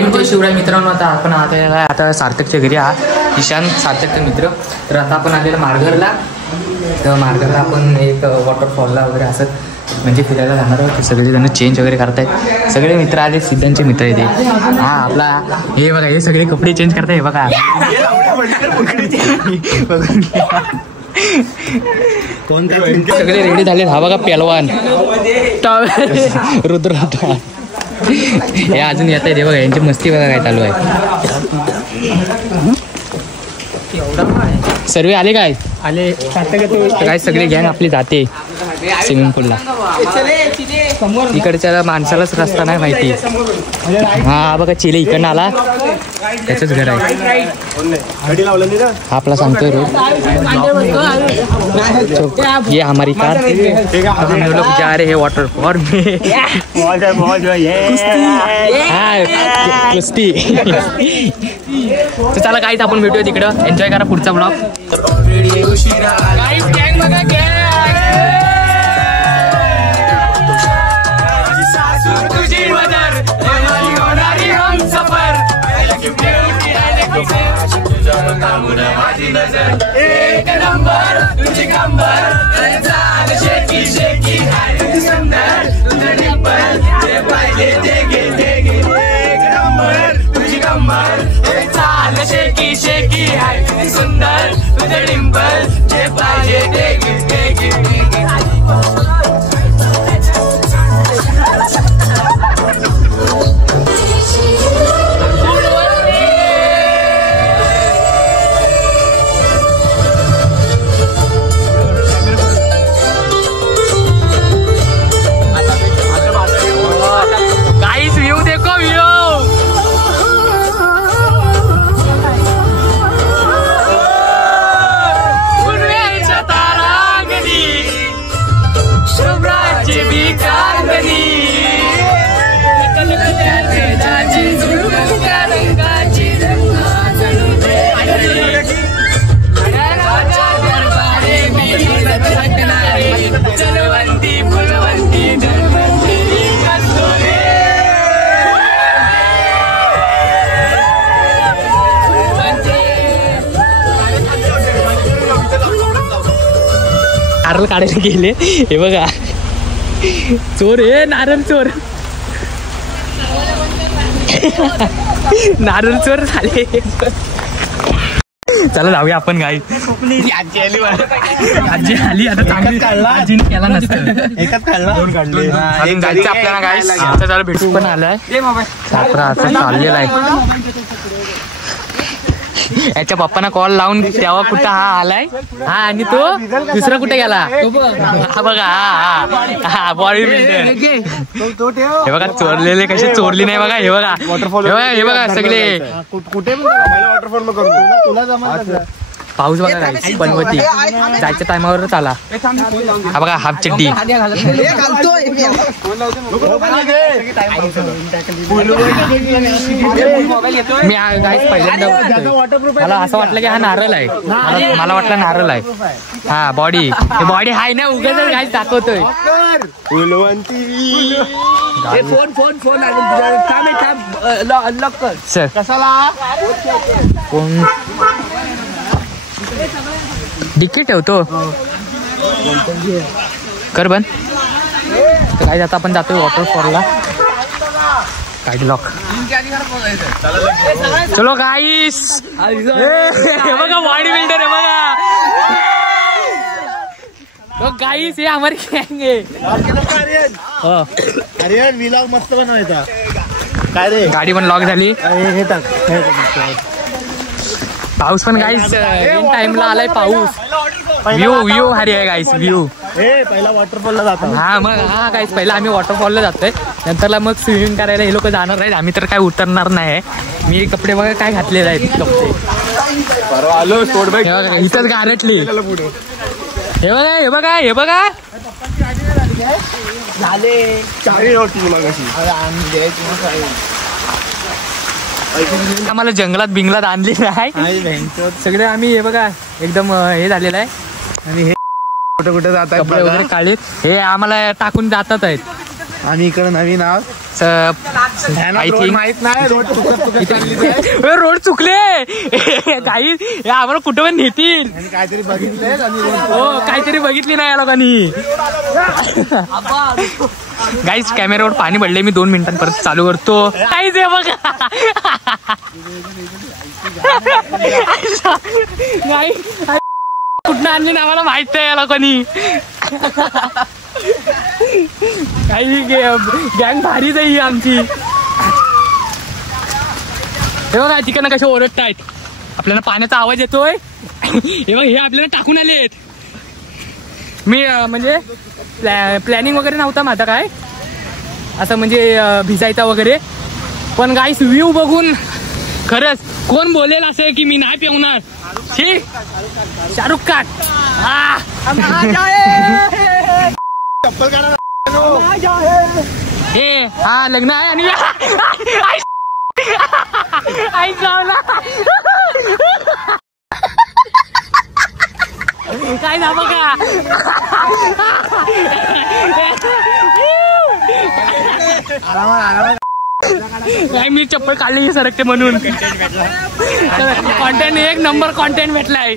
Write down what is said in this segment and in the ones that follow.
जय शिवराय मित्रांनो. आता सार्थकच्या घरी ईशान सार्थकचा मित्र. तर आता आपण आलेला मारघरला. तर मारघरला आपण एक वॉटरफॉलला वगैरे असं म्हणजे फिरायला जाणार आहोत. सगळेजण चेंज वगैरे करतायत. सगळे मित्र आले, सिद्धांचे मित्र आहे ते. आपला हे बघा, हे सगळे कपडे चेंज करताय. हे बघा सगळे रेडी झाले. हा बघा पेलवान रुद्र हे अजून येत आहे. बघा यांची मस्ती बघा काय चालू आहे. सर्व आले काय आले काय सगळे गँग आपली जाते स्विमिंग पूलला. इकडच्या माणसालाच रस्ता नाही माहिती. हा बघा चिले इकडनं आला, त्याचंच घर आहे. आपला सांगतोय रोज ये हमारी कार. हम लोग जा रहे हैं वाटरफॉल में. कुस्ती. तर चला काहीच आपण भेटूया तिकडं. एन्जॉय करा पुढचा ब्लॉग. एक नंबर तुझी कंबर शेकी शेकी सुंदर तुझं डिंपल ते पाहिजे ते घे. एक नंबर तुझी कंबर चाल शेकी शेकी आहे सुंदर तुझं डिंपल ते पाहिजे ते घे. नारळ काढायला गेले. हे बघा चोर. हे नारळ चोर. नारळ चोर झाले. चला जाऊया आपण. गाई आजी आली आता. चांगली आजीने केला नसतं. एकच काढला, दोन काढले. जायचं आपल्याला गाई. त्याला भेटू पण आलाय. असं चाललेला आहे. याच्या पप्पांना कॉल लावून तेव्हा कुठं हा आलाय. हा आणि तो दुसरा कुठे गेला. हा बघा हा बॉडी बिल्डर. हे बघा चोरलेले कसे चोरली नाही बघा. हे बघा हे बघा सगळे कुठे पाऊस बघा काय पनवती जायच्या टायमावरच आला. हा बघा हाफ चड्डी. मी पहिल्यांदा मला असं वाटलं की हा नारळ आहे. मला वाटलं नारळ आहे. हा बॉडी हाय ना उगाच गाईस दाखवतोय. सर कोण डिक्की ठेवतो कर बंद. तर काय आता आपण जातोय वॉटरफॉलला. काढ लॉक. चलो गाईस. हे बघा बॉडी बिल्डर आहे बघा. गाईस हे हमारी गँग आहे. अरे व्लॉग मस्त बनवायचा. काय रे गाडी पण लॉक झाली. पाऊस पण गाईस इन टाइमला आलाय पाऊस. व्ह्यू भारी आहे गाईस. व्ह्यू पहिला वॉटरफॉलला जातो. हा मग हा गाईस पहिला आम्ही वॉटरफॉलला जातोय. नंतरला मग स्विमिंग करायला हे लोक जाणार आहेत. आम्ही तर काय उतरणार नाही. मी कपडे बघा काय घातलेले आहेत. कपडे इथंच गारटली. हे बघा हे बघा हे बघा झाले. आम्हाला जंगलात बिंगलात आणले नाही सगळे. आम्ही हे बघा एकदम हे झालेलं आहे. आणि हे कुठे कुठे जातात कपडे वगैरे काढलेत. हे आम्हाला टाकून जातात आहेत. आणि इकडे नवीन आहोत. आय थिंक माहित नाही रोड चुकले काही आम्हाला कुठं पण नेतील काहीतरी बघितले हो काहीतरी बघितली नाही या लोकांनी गाईज कॅमेऱ्यावर पाणी पडले मी 2 मिनिटां परत चालू करतो काहीच आहे बघा नाही कुठं आणली ना आम्हाला माहित आहे या लोकांनी काही गँग भारीच आहे ही आमची हे बघा तिकडनं कसे ओरडतायत आपल्याला पाण्याचा आवाज येतोय हे बघ हे आपल्याला टाकून आलेत मी म्हणजे प्लॅनिंग वगैरे नव्हता माझा काय असं म्हणजे भिजायचा वगैरे पण गाईस व्ह्यू बघून खरंच कोण बोलेल असे की मी नाही पिवणार शाहरुख खान हे हा लग्न आहे आणि काय ना बघा काय मी चप्पल काढली सरकते म्हणून कॉन्टेंट 1 नंबर कॉन्टेंट भेटलाय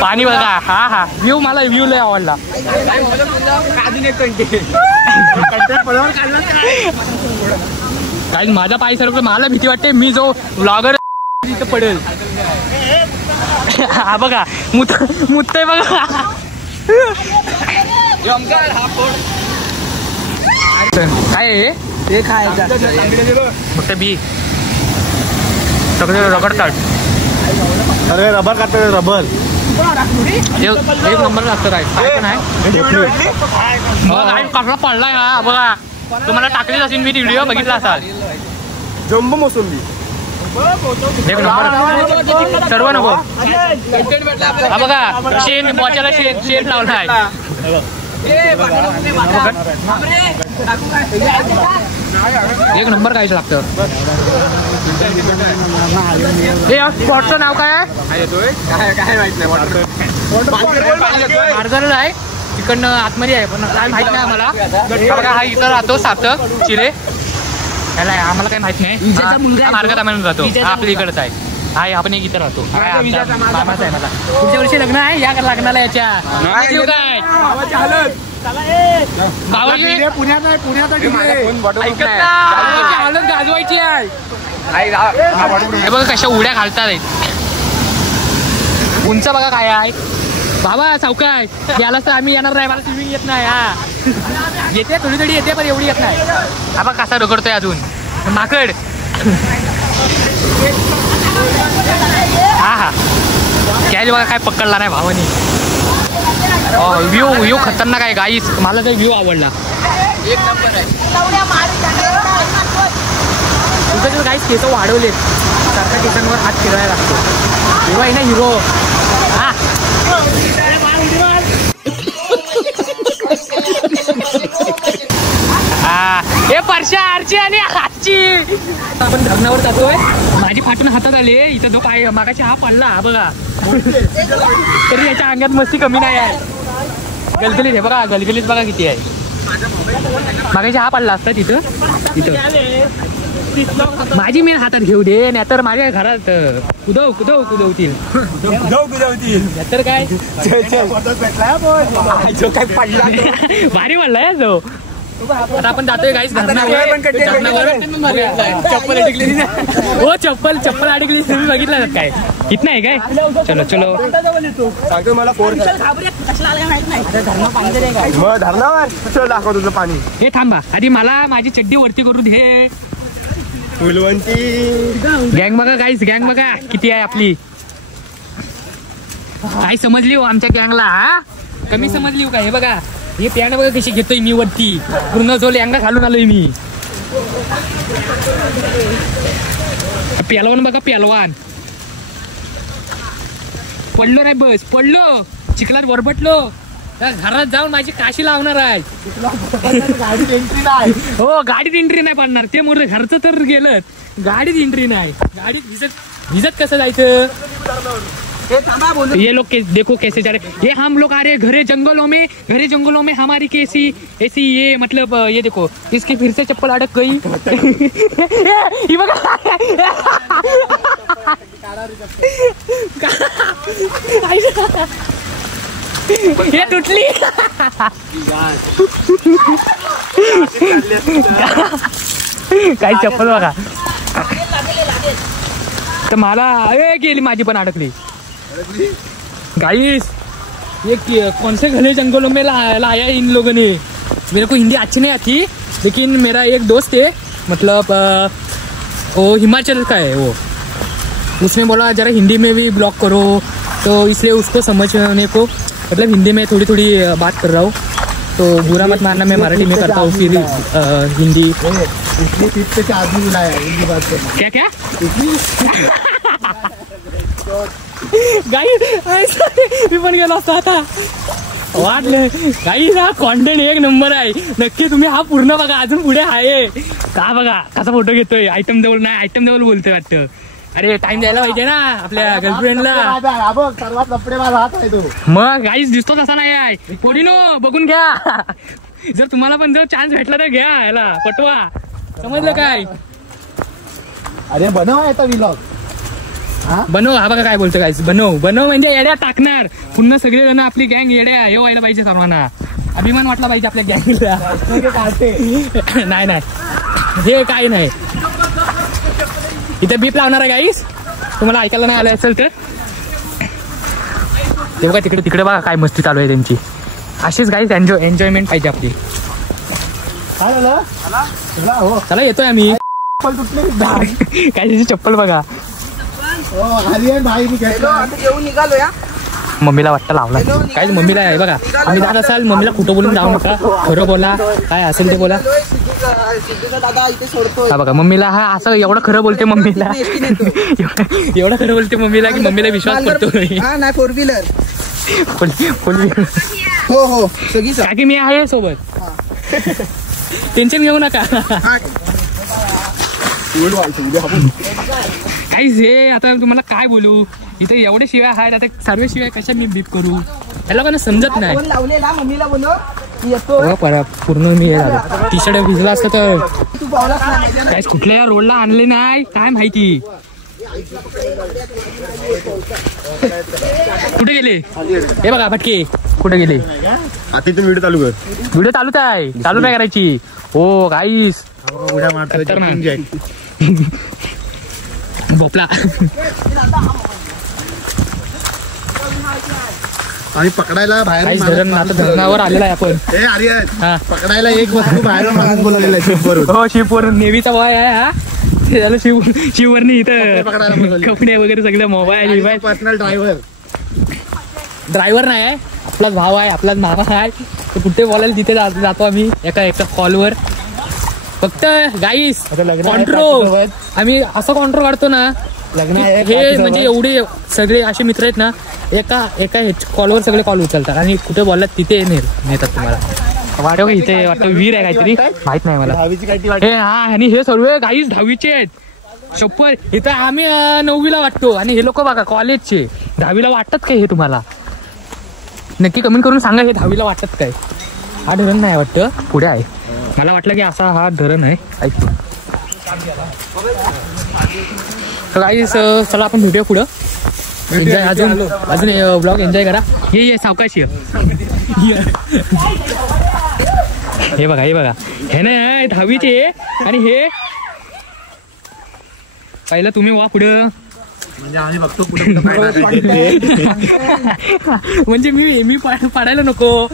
पाणी बघा हा हा व्ह्यू मला व्ह्यू लय आवडला काय माझा पाय सरकतो मला भीती वाटते मी जो व्लॉगर तिथं पडेल हा बघा मुतय बघा काय ते खायचं मोठे बी सगळे रगडतात अरे रबर काढतात रबर एक नंबर लागतं काय नाही कसला पडलाय हा बघा तुम्हाला टाकलीच असेल मी व्हिडिओ बघितला असाल जम्बो मोसंबी एक नंबर सर्व नको हा बघा शेण बॉच्याला शेण लावलाय एक नंबर कायच लागतं स्पॉटचं नाव काय मार्गरच आहे तिकडनं आतमध्ये आहे पण काय माहित नाही आम्हाला बघा हा इथं राहतो सार्थक चिरे याला आम्हाला काही माहित नाही मार्गात आम्हाला राहतो हा आपल्या इकडच आहे हाय आपण एक इथं राहतो मामाच आहे मला पुढच्या वर्षी लग्न आहे या लग्नाला याच्या काय हालत गाजवायची आहे बघा कशा उड्या घालतात उंच बघा काय आहे बाबा सावकाश याला तर आम्ही येणार नाही मला स्विमिंग येत नाही हा येते थोडी थोडी येते पण एवढी येत नाही हा बघ कसा रगडतोय अजून माकड हा हा काय बघा काय पकडला नाही भावानी व्ह्यू खतरनाक आहे गाईस मला तर व्ह्यू आवडला एक नंबर आहे तुझं गाईस केस वाढवले सारख्या केसांवर हात फिरायला लागतो हिरो आहे ना हिरो हा हे परशा आरची आणि हातची आपण धरणावर जातोय माझी फाटून हातात आली इथं जो पाय मागाची हा पडला बघा तरी याच्या अंगात मस्ती कमी नाही आहे गलगलीत आहे बघा गलगलीत बघा किती आहे मागाची हा पडला असता तिथं माझी मी हातात घेऊ दे नाही तर माझ्या घरात कुदवतील तर काय भारी पडलाय जो आता आपण जातोय गाईस चप्पल अडकली हो चप्पल अडकली तुम्ही बघितलं काय इथं आहे काय चलो चलो मला दाखव तुझं पाणी हे थांबा आधी मला माझी चड्डी वरती करू दे गँग बघा गाईस गँग बघा किती आहे आपली काय समजली हो आमच्या गँगला हा कमी समजली हो का हे बघा हे पॅन्ट बघा कशी घेतोय मी वरती पूर्ण जो लेंगा घालून आलोय मी पेलवान बघा पेलवान पडलो नाही बस पडलो चिखलात वरबटलो घरात जाऊन माझी काशी लावणार आहे गाडीत एंट्री नाही हो गाडीत एंट्री नाही पडणार ते मुर्रे घरचं तर गेलं गाडीत एंट्री नाही गाडीत भिजत कसं जायचं ये लोग देखो कैसे जा रहे, ये हम लोग आ रहे घरे जंगलों में हमारी कैसी ऐसी ये मतलब ये देखो इसकी फिर से चप्पल अटक गई। ये बघा ये टुटली काही चप्पल बघा तर मला गेली माझी पण अडकली। गाइस ये कौन से घने जंगलों में लाया इन लोगों ने। मेरे को हिंदी अच्छी नहीं आती, लेकिन मेरा एक दोस्त है मतलब वो हिमाचल का है, वो उसने बोला जरा हिंदी में भी ब्लॉग करो, तो इसलिए उसको समझने को मतलब हिंदी में थोड़ी थोड़ी बात कर रहा हूँ, तो बुरा मत मानना, मैं मराठी में करता हूँ फिर हिंदी। आदमी बुलाया हिंदी बात करना। क्या क्या गाइस मी पण गेलो असतो आता वाटलं। गाइस हा कॉन्टेंट एक नंबर आहे, नक्की तुम्ही हा पूर्ण बघा, अजून पुढे आहे का बघा कसा फोटो घेतोय। आयटम जवळ नाही, आयटम जवळ बोलतोय वाटतं। अरे टाइम द्यायला पाहिजे ना आपल्या गर्लफ्रेंडला। सर्वात लपडे माझा हात आहे तो। मग गाईस दिसतो तसा नाही आहे, पोरीनो बघून घ्या, जर तुम्हाला पण जर चान्स भेटला तर घ्या, याला पटवा, समजलं काय। अरे बनव आता व्लॉग बनव, हा बघा काय बोलतो गाईस, बनव म्हणजे येड्या टाकणार पुन्हा सगळे जण आपली गँग येड्या हे व्हायला पाहिजे, सर्वांना अभिमान वाटला पाहिजे आपल्या गँगला। नाही हे काय नाही, इथे बीप लावणार आहे गाईस, तुम्हाला ऐकायला नाही आलं असेल तर ते बघा तिकडे बघा काय मस्ती चालू आहे त्यांची। अशीच गाईस एन्जॉयमेंट पाहिजे आपली। काय झालं चला येतोय आम्ही। काय त्याची चप्पल बघा, घेऊन निघालो या। मम्मीला वाटतं लावला काय, मम्मीला आहे बघा, आम्ही जात असाल मम्मीला खोटं बोलून जाऊ नका, खरं बोला, काय असेल ते बोला। हा बघा मम्मीला, हा असं एवढं खरं बोलते मम्मीला, एवढं खरं बोलते मम्मीला की मम्मीला विश्वास करतो। नाही फोर व्हीलर हो काकी मी आहे सोबत, टेन्शन घेऊ नका। काहीच हे आता तुम्हाला काय बोलू, इथे एवढे शिवाय आहेत, आता सर्व शिवाय कशा मी बीप करू, या लोकांना समजत नाही। पूर्ण मी टी शर्ट भिजला असतं तर काहीच कुठल्या रोडला आणले नाही काय माहिती, कुठे गेले हे बघा भटके, कुठे गेले। आता तुम्ही व्हिडिओ चालू कर, व्हिडिओ चालूच आहे, चालू नाही करायची हो गाईस, उड्या मारतोय भोपला। आणि पकडायला बाहेर धरणावर आलेला आहे आपण। अरे पकडायला एक वस्तू बाहेर माणूस बोलावलेला आहे शिपवरून। हो शिपवरून नेव्हीचा बॉय आहे हा, त्याला शिववरनी इथं कपडे वगैरे सगळे मोबाईल पर्सनल ड्रायव्हर नाही आहे, आपलाच भाव आहे, आपलाच मामा आहे, तर कुठे बोलायला तिथे जातो आम्ही एका कॉलवर। फक्त गाईस कॉन्ट्रो, आम्ही असं कॉन्ट्रो काढतो ना, हे म्हणजे एवढे सगळे असे मित्र आहेत ना, एका कॉलवर सगळे कॉल उचलतात आणि कुठे बोललात तिथे नेतात तुम्हाला। वाटतं इथे वाटतं वीर आहे काहीतरी, माहित नाही मला। हा आणि हे सर्व गाईस 10वीचे आहेत, शप्पर इथं आम्ही 9वीला वाटतो आणि हे लोक बघा कॉलेजचे 10वीला वाटतात काय हे तुम्हाला नक्की कमेंट करून सांगा, हे 10वीला वाटतात काय। हा धरण नाही वाटतं, पुढे आहे, मला वाटलं की असा हा धरण आहे ऐकतो। तर गाईस चला आपण भेटूया पुढं, एन्जॉय अजून ब्लॉग एन्जॉय करा। ये सावकाशी हे बघा हे ना 10वीचे आणि हे पहिलं तुम्ही वा पुढं, म्हणजे आम्ही बघतो पुढे म्हणजे मी पाडायला नको,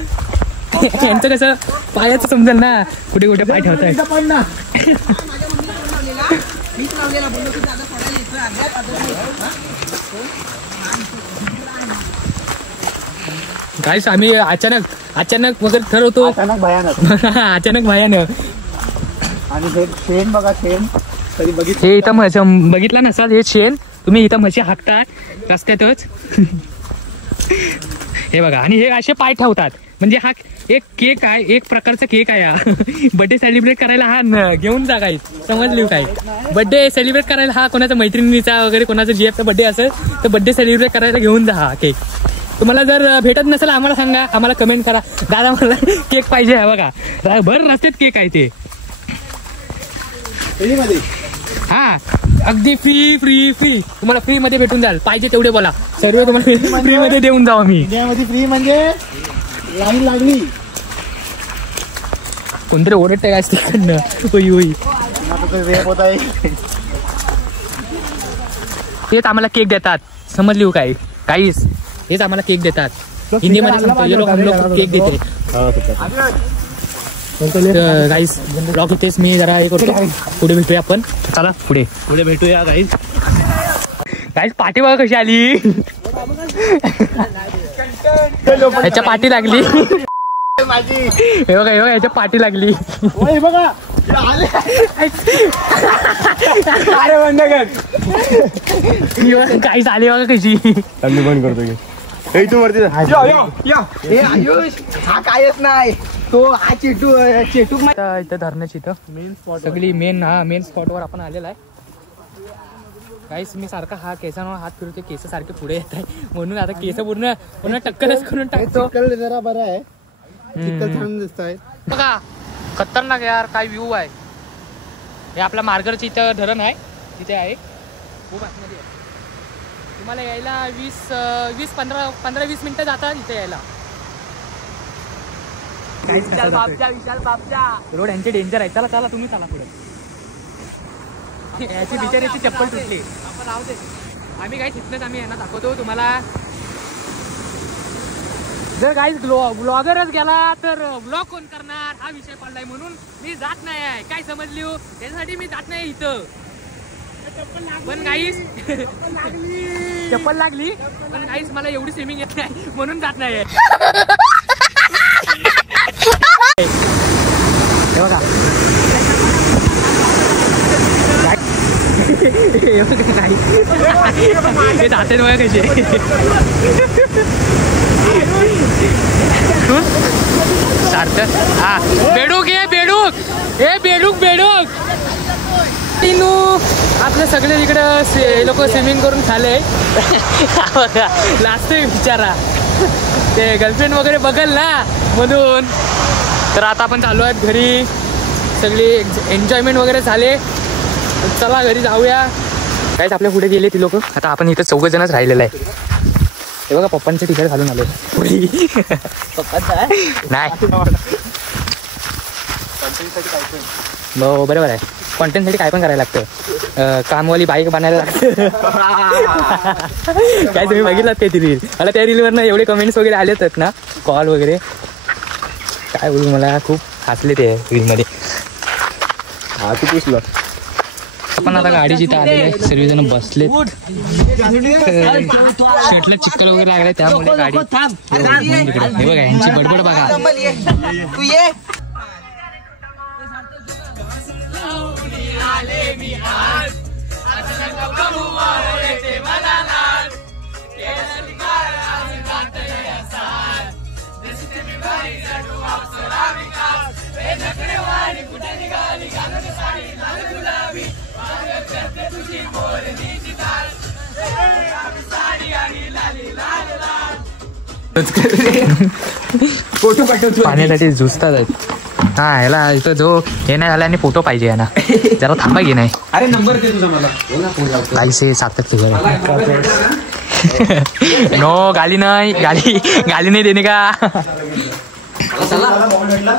यांचं कसं पायाचं समजेल ना कुठे कुठे पाय ठेवताय। गाईस आम्ही अचानक वगैरे ठरवतो, अचानक भयानक। आणि हे शेण बघा, शेण कधी बघितलं, हे इथं बघितला नसाल, हे शेण तुम्ही इथं म्हशी हाकतात रस्त्यातच हे बघा, आणि हे असे पाय ठेवतात म्हणजे हा एक केक आहे, एक प्रकारचा केक आहे हा. बर्थडे सेलिब्रेट करायला हा घेऊन जा काही समजली काय. बर्थडे सेलिब्रेट करायला हा कोणाचा मैत्रिणीचा वगैरे कोणाचा जीएफचा बर्थडे असेल तर बर्थडे सेलिब्रेट करायला घेऊन जा हा केक. तुम्हाला जर भेटत नसेल आम्हाला सांगा, आम्हाला कमेंट करा, दादा मला केक पाहिजे आहे बघा. भर रस्त्यात केक आहे ते. हा अगदी फ्री फ्री फ्री तुम्हाला फ्री मध्ये भेटून जाईल. पाहिजे तेवढे बोला, सर्व तुम्हाला फ्री मध्ये देऊन जाऊ आम्ही. फ्री म्हणजे लाईन लागली. कोणतरी ओरडतंय काय तिकडनं. होई होई तेच आम्हाला केक देतात. समजली काय काहीच हेच आम्हाला केक देतात. हिंदीमध्ये सांगतो ये लोग हम लोग केक देते. गाईस ब्लॉग इथेच मी जरा हे करतो. पुढे भेटूया आपण. चला पुढे भेटूया गाईस. गाईस पाठी बघा कशी आली. ह्याच्या पाठी लागली माझी. हे बघा ह्याच्या पाठी लागली. बघा अरे बंद कर. काहीच आली बघा कशी. मी बंद करतो की तू वरती आयुष. हा कायच नाही तो हा चेटू इथं धरण्याची इथं मेन स्पॉट सगळी मेन स्पॉटवर आपण आलेला आहे. काहीच मी सारखा हा केसांवर हात फिरवते, केस सारखे पुढे येत आहे म्हणून आता केस पूर्ण टक्करच करून टाकतो. जरा बरं आहे, छान दिसत आहे बघा. खतरनाक यार काय व्ह्यू आहे. हे आपला मार्गरची इथं धरण आहे, तिथे आहे खूप आतमध्ये आहे. तुम्हाला यायला 15-20 मिनिटं जातात इथे यायला. रोड यांचे डेंजर आहे. चला चला तुम्ही चला पुढे. याची बिचाऱ्याची चप्पल तुटली. आम्ही काही तिथनंच आम्ही यांना दाखवतो तुम्हाला. जर काही ब्लॉगरच गेला तर ब्लॉग कोण करणार हा विषय पडलाय म्हणून मी जात नाही आहे. काय समजली हो, त्याच्यासाठी मी जात नाही इथं. पण गाईस चप्पल लागली पण गाईस मला एवढी स्विमिंग येत नाही म्हणून जात नाही. हे बघा हे जाते बघा कसे. सार्थक हा बेडूक टिनू आपलं सगळे इकडं लोक स्विमिंग करून झाले. लास्ट बिचारा ते गर्लफ्रेंड वगैरे बघल ना म्हणून. तर आता आपण चालू आहेत घरी. सगळी एन्जॉयमेंट वगैरे झाले. चला घरी जाऊया. काहीच आपल्या पुढे गेले ती लोक. आता आपण इथं 4 जणच राहिलेलं आहे. हे बघा पप्पांचे तिकीट घालून आले. नाही बरोबर आहे. कॉन्टेंटसाठी काय पण करायला लागतं. कामवाली बाईक बनायला लागतं. काय तुम्ही बघितलात ते रील. मला त्या रीलवरनं एवढे कमेंट्स वगैरे आलेच ना, कॉल वगैरे. काय बोलू, मला खूप हसले ते रीलमध्ये. हा तू पुसलं. आपण आता गाडीची इथं आलेले आहे. सर्वजण बसले. शेटला चिक्कर वगैरे लागलाय त्यामुळे गाडी. हे बघा यांची बडबड बघा. फोटो पाठवतो पाण्यासाठी झुजतात. हा ह्याला इथं जो हे नाही झाला आणि फोटो पाहिजे यांना. जरा थांबा घे नाही. अरे नंबर दे तुझा मला. गाली सार्थक नो गाली नाही गाली नाही देणे का.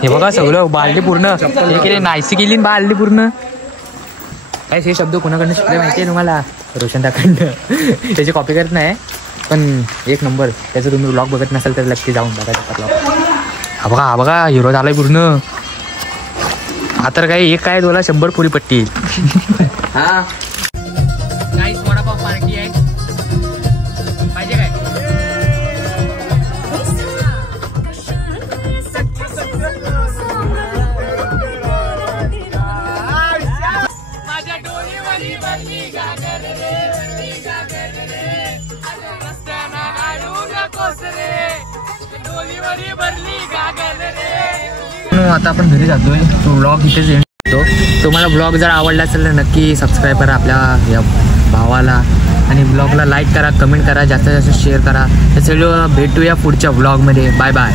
हे बघा सगळं बालडी पूर्ण हे केले. नाहीसी केली बालडी पूर्ण. काय हे शब्द कोणाकडनं शिकले माहिती आहे तुम्हाला. रोशन दाकडनं. त्याची कॉपी करत नाही पण एक नंबर. त्याचं तुम्ही ब्लॉग बघत नसाल तर नक्की जाऊन बघा ब्लॉग. हा बघा हिरो झालाय पूर्ण. हा तर काय एक काय तुला 100 पुरी पट्टी. हा वडापाव पार्टी आहे पाहिजे काय. माझ्या डोळीवरी बनली गागर रे रस्त्याना गाडू नकोस रे. आता आपण घरी जातोय. तो ब्लॉग इथेच एंड होतो. तुम्हाला ब्लॉग जर आवडला असेल तर नक्की सबस्क्राईब करा आपल्या या भावाला आणि ब्लॉगला लाईक करा, कमेंट करा, जास्तीत जास्त शेअर करा. तर चलो भेटूया पुढच्या ब्लॉगमध्ये. Bye bye.